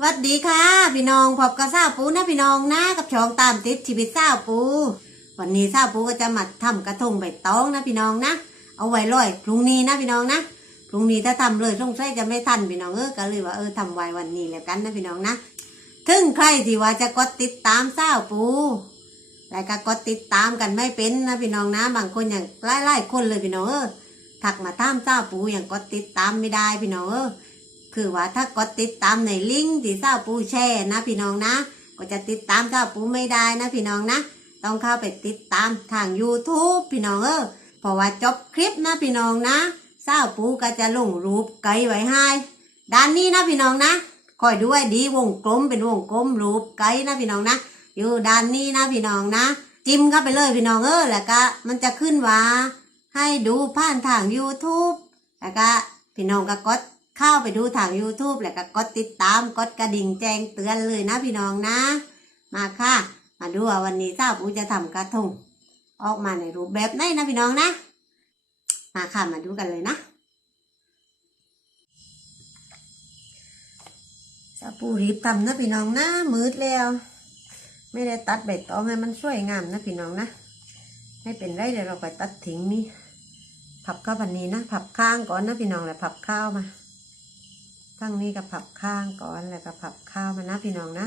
สวัสดีค่ะ พี่น้องพบกับสาวปูนะพี่น้องนะกับช่องตามติดชีวิตสาวปู วันนี้สาวปูก็จะมาทำกระทงใบตองนะพี่น้องนะ เอาไว้ลอยพรุ่งนี้นะพี่น้องนะพรุ่งนี้ถ้าทำเลยสงสัยจะไม่ทันพี่น้องเออก็เลยว่าเออทำไว้วันนี้แล้วกันนะพี่น้องนะถึงใครที่ว่าจะกดติดตามสาวปูแล้วก็กดติดตามกันไม่เป็นนะพี่น้องนะ บางคนอย่างหลายๆคนเลยพี่น้องเออถักมาตามสาวปูอย่างกดติดตามไม่ได้พี่น้องเออ คือว่าถ้ากดติดตามในลิงก์ที่เจ้าปูแช่นะพี่น้องนะ ก็จะติดตามเจ้าปูไม่ได้นะพี่น้องนะ ต้องเข้าไปติดตามทาง YouTube พี่น้องเออเพราะว่าจบคลิปนะพี่น้องนะเจ้าปูก็จะลงรูปไกด์ไว้ให้ด้านนี้นะพี่น้องนะคอยด้วยดีวงกลมเป็นวงกลมรูปไกด์นะพี่น้องนะ อยู่ด้านนี้นะพี่น้องนะ จิ้มเข้าไปเลยพี่น้องเออแล้วก็มันจะขึ้นว่าให้ดูผ่านทาง YouTube แล้วก็พี่น้องก็กด เข้าไปดูทาง YouTube แล้วก็กดติดตามกดกระดิ่งแจ้งเตือนเลยนะพี่น้องนะ มาค่ะ มาดูว่าวันนี้เจ้าปูจะทำกระทงออกมาในรูปแบบไหนนะพี่น้องนะ มาค่ะมาดูกันเลยนะเจ้าปูรีบทำนะพี่น้องนะมืดแล้ว ไม่ได้ตัดใบตองให้มันสวยงามนะพี่น้องนะไม่เป็นไรเดี๋ยวเราไปตัดทิ้งนี่พับข้าพันนี้นะพับข้างก่อนนะพี่น้องแล้วพับข้าวมา ทั้งนี้ก็พับข้างก่อนแล้วก็พับข้าวมานะพี่น้องนะ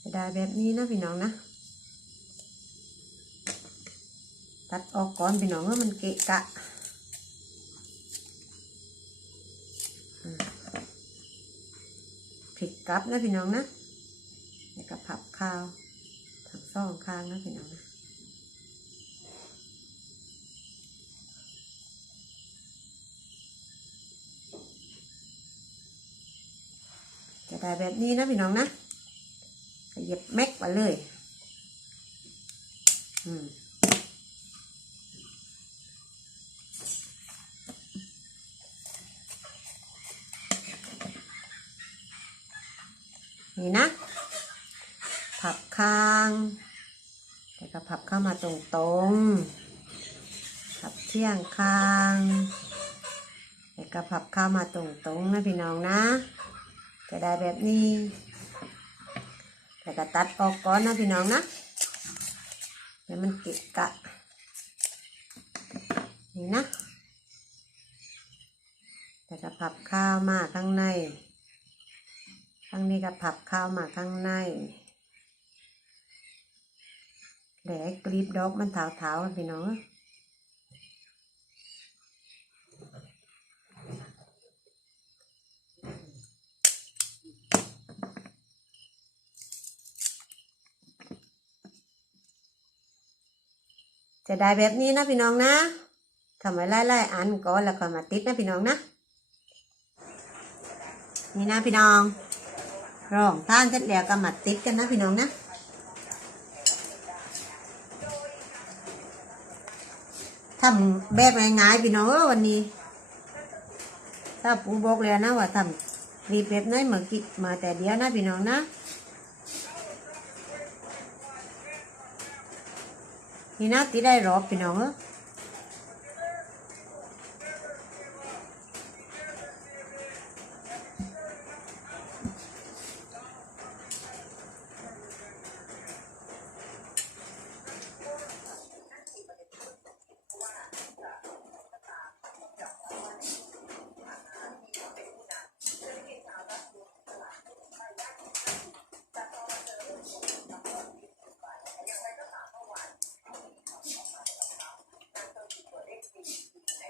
จะได้แบบนี้นะพี่น้องนะ ตัดออกก่อนพี่น้องว่ามันเกะกะอืมพลิกกลับนะพี่น้องนะแล้วก็พับข้าวทั้งสองข้างนะพี่น้องนะ จะได้แบบนี้นะพี่น้องนะเหย็บแม็กมาเลย อืมนี่นะพับข้างแล้วก็พับเข้ามาตรงๆพับเที่ยงข้างแล้วก็พับเข้ามาตรงๆนะพี่น้องนะ จะได้แบบนี้แล้วก็ตัดออกก่อนนะพี่น้องนะเดี๋ยวมันเกะกะนี่นะแล้วก็พับข้าวมาข้างในข้างนี้ก็พับข้าวมาข้างในแหลกกรีบดอกมันเถาๆพี่น้อง จะได้แบบนี้นะพี่น้องนะทำไว้ไล่ๆอันก่อนแล้วก็มาติดนะพี่น้องนะ นี่นะพี่น้องรองท่านเสร็จแล้วก็มาติดกันนะพี่น้องนะทำแบบง่ายๆพี่น้องวันนี้ ถ้าปูบอกแล้วนะว่าทำรีเบแบบไหนมากิมาแต่เดียวนะพี่น้องนะ นี่นะตีได้รอบพี่น้องเออ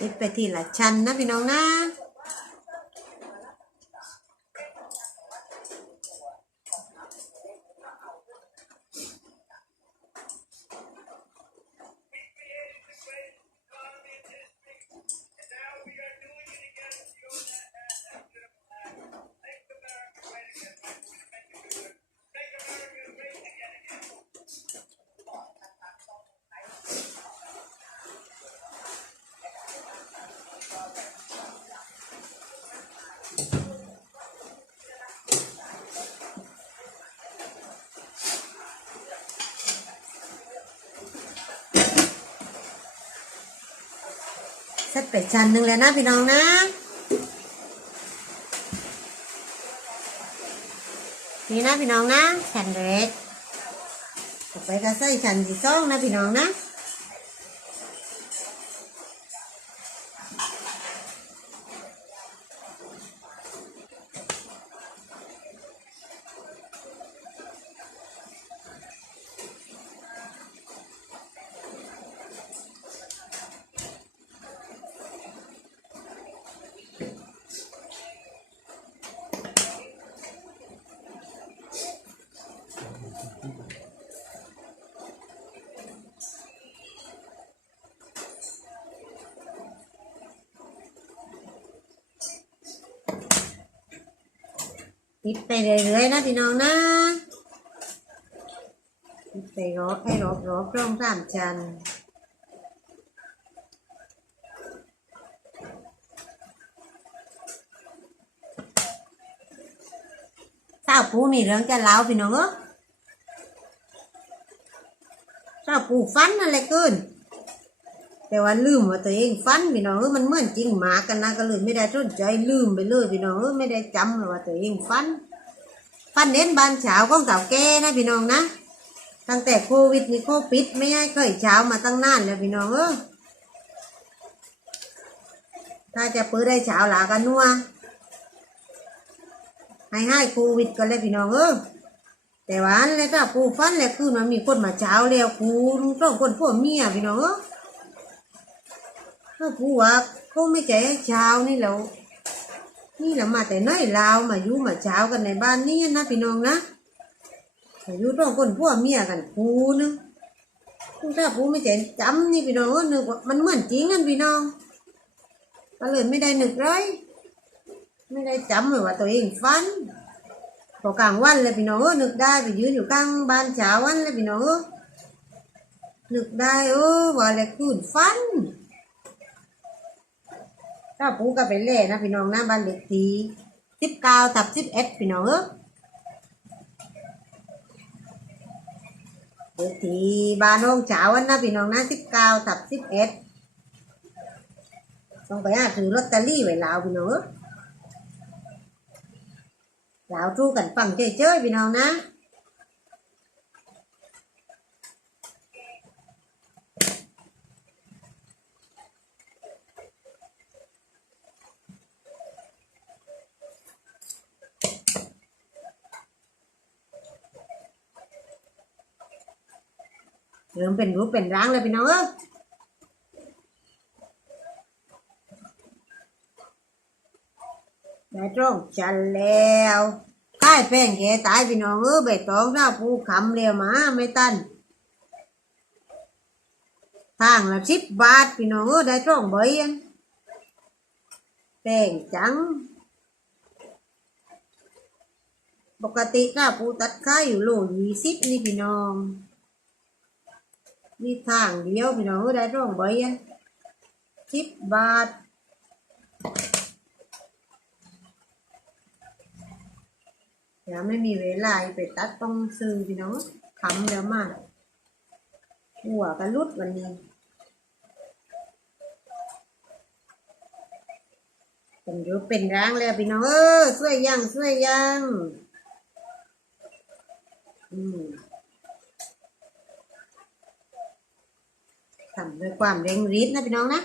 ติดไปทีละชั้นนะพี่น้องนะ เสร็จไปชั้นหนึ่งแล้วนะพี่น้องนะนี่นะพี่น้องนะฉันแรกต่อไปก็ใส่ชั้นที่สองนะพี่น้องนะ ติดไปเรื่อยๆนะพี่น้องนะติดไปรอบให้รอบรอบร่องสามชั้นสาวปูมีเรื่องจะเล่าพี่น้องเออสาวปูฟันอะไรเกิน แต่ว่าลืมว่าตัวเองฟันพี่น้องเออมันเหมือนจริงหมากันนะก็เลยไม่ได้สนใจลืมไปเลยพี่น้องเออไม่ได้จำว่าตัวเองฟันฟันเน้นบานเช้าของเก่าแก่นะพี่น้องนะตั้งแต่โควิดนี่โคปิด ไม่ให้เคยเช้ามาตั้งนานแล้วพี่น้องเออถ้าจะเปิดได้เช้าหลากันนัวให้ให้โควิดกันเลยพี่น้องเออแต่วันเลยถ้าปูฟันแล้วคือมันมีคนมาเช้าแล้วกูต้องคนพวกเมียพี่น้องเออ ถ้าปูว่าเขาไม่ใจเช้านี่แล้วนี่แหละมาแต่น้อยลาวมาอยู่มาเช้ากันในบ้านนี้นะพี่น้องนะมาอยู่ต้องคนพวกเมียกันกูนึงถ้ากูไม่ใจจำนี่พี่น้องนึกว่ามันเหมือนจริงกันพี่น้องก็เลยไม่ได้นึกเลยไม่ได้จำเลยว่าตัวเองฟันพอกลางวันเลยพี่น้องนึกได้ไปยืนอยู่กลางบ้านเช้าวันเลยพี่น้องนึกได้เออว่าอะไรคืนฟัน ถ้าปูก็ไปเล่นะพี่น้องนะบ้านเล็กทีสิบเก้าทับสิบเอ็ดพี่น้องเออเล็กทีบ้านน้องเช้าวันนะพี่น้องนะสิบเก้าทับสิบเอ็ดต้องไปหาถือลอตเตอรี่ไว้ลาวพี่น้องเออลาวทู่กันฟังเจ้ยๆพี่น้องนะ เริ่มเป็นรูปเป็นร่างเลยพี่น้องเออได้ตรงจันแล้วใต้แป้งแกตายพี่น้องเออใบตองหน้าปูขำเร็วมาไม่ตันทางละสิบบาทพี่น้องเออได้ตรงใบอันแป้งจังปกติหน้าปูตัดค่ายอยู่โลยี่สิบนี่พี่น้อง มีทางเดียวพี่น้องได้ร่องใบอะสิบบาทเดี๋ยวไม่มีเวลาไปตัดต้องซื้อพี่น้องทำแล้วมากหัวกันรุดวันนี้เป็นรูปเป็นร่างแล้วพี่น้องเออช่วยยังช่วยยังอืม ทำด้วยความเร่งรีบนะพี่น้องนะ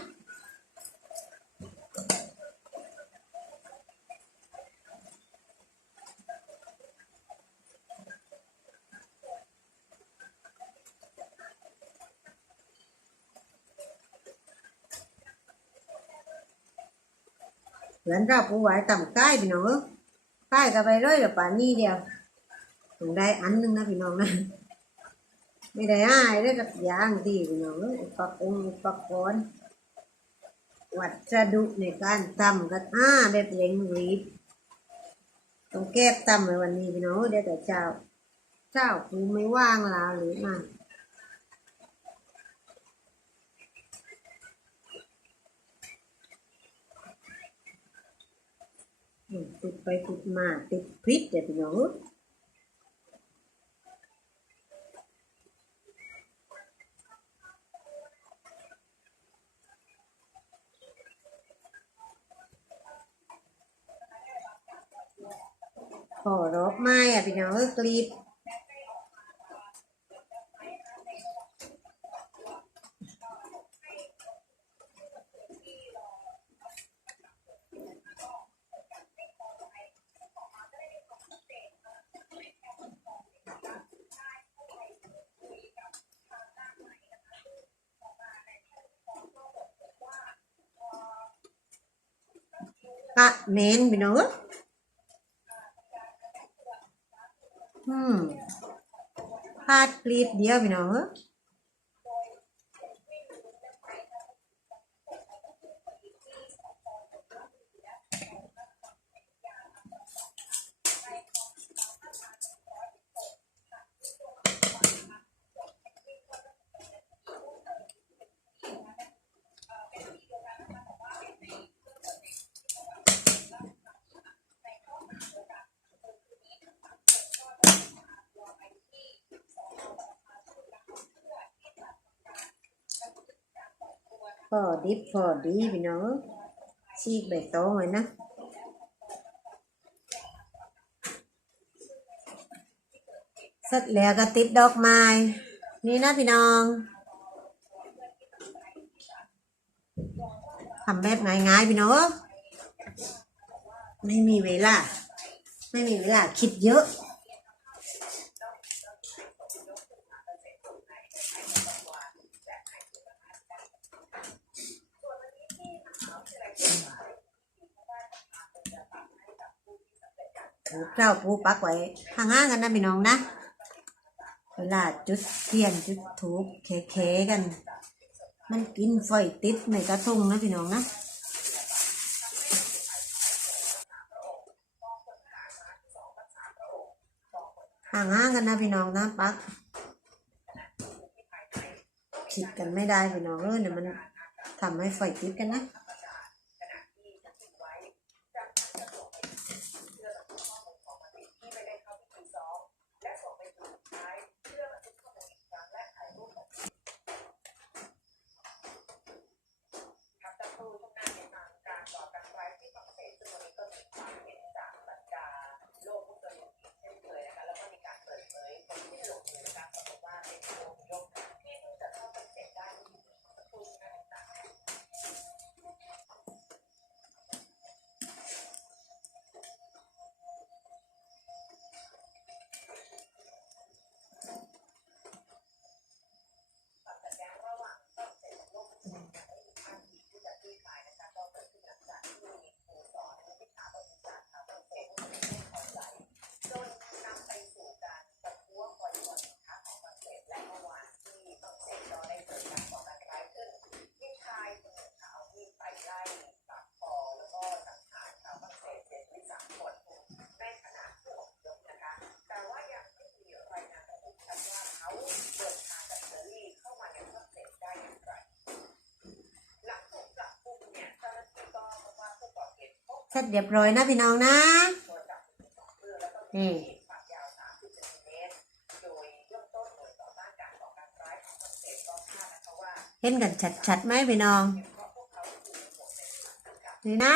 เหมือนเราผู้ไหวต่ำใกล้พี่น้องใกล้กันไปเลยเดี๋ยวป่านนี้เดียวถึงได้อันหนึงนะพี่น้องนะ ไม่ได้อ้ายได้กับอย่างดีพี่น้องอุปกรณ์อุปกรณ์วัสดุในการทำกันอ้าแบบเร่งรีบต้องแก้ตำในวันนี้พี่น้องเดี๋ยวแต่เช้าเช้าครูไม่ว่างลาหรือมาอืมติดไปติดมาติดพิษเดี๋ยวพี่น้อง เอ้ยพอดอกไม้อะพี่น้องเออกรีบกะเมนพี่น้อง කාඩ් ප්ලීට් ගියා වෙනව. พองเอ้ยพอดิบพอดีพี่น้องชีกใบตองเลยนะเสร็จแล้วก็ติดดอกไม้ นี่นะพี่น้องทำแบบง่ายๆพี่น้องไม่มีเวลา ไม่มีเวลาคิดเยอะ ถูเจ้าปูปักไว้ห่างๆกันนะพี่น้องนะ เวลาจุดเทียนจุดถูกเคๆกัน มันกินไฟติดไม่กระทงนะพี่น้องนะห่างๆกันนะพี่น้องนะปักผิดกันไม่ได้พี่น้องเออเดี๋ยวมันทำให้ไฟติดกันนะ เสร็จเรียบร้อยนะพี่น้องนะ นี่เห็นกันชัดๆไหมพี่น้อง นี่นะ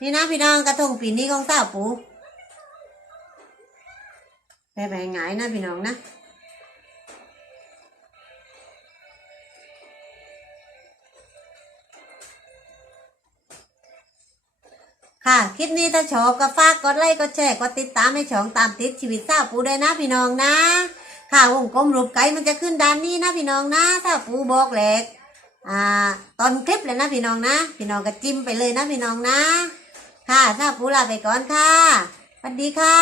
นี่นะพี่น้องกระทงปีนี้ของสาปูไปไปหงายนะพี่น้องนะ ค่ะ คลิปนี้ถ้าชอบก็ฝากกดไลค์กดแชร์กดติดตามให้ช่องตามติดชีวิตสาวปูด้วยนะพี่น้องนะ ค่ะวงกลมรูปไก่มันจะขึ้นด้านนี้นะพี่น้องนะสาวปูบอกแหลกอ่าตอนคลิปเลยนะพี่น้องนะ พี่น้องก็จิ้มไปเลยนะพี่น้องนะ ค่ะสาวปูลาไปก่อนค่ะสวัสดีค่ะ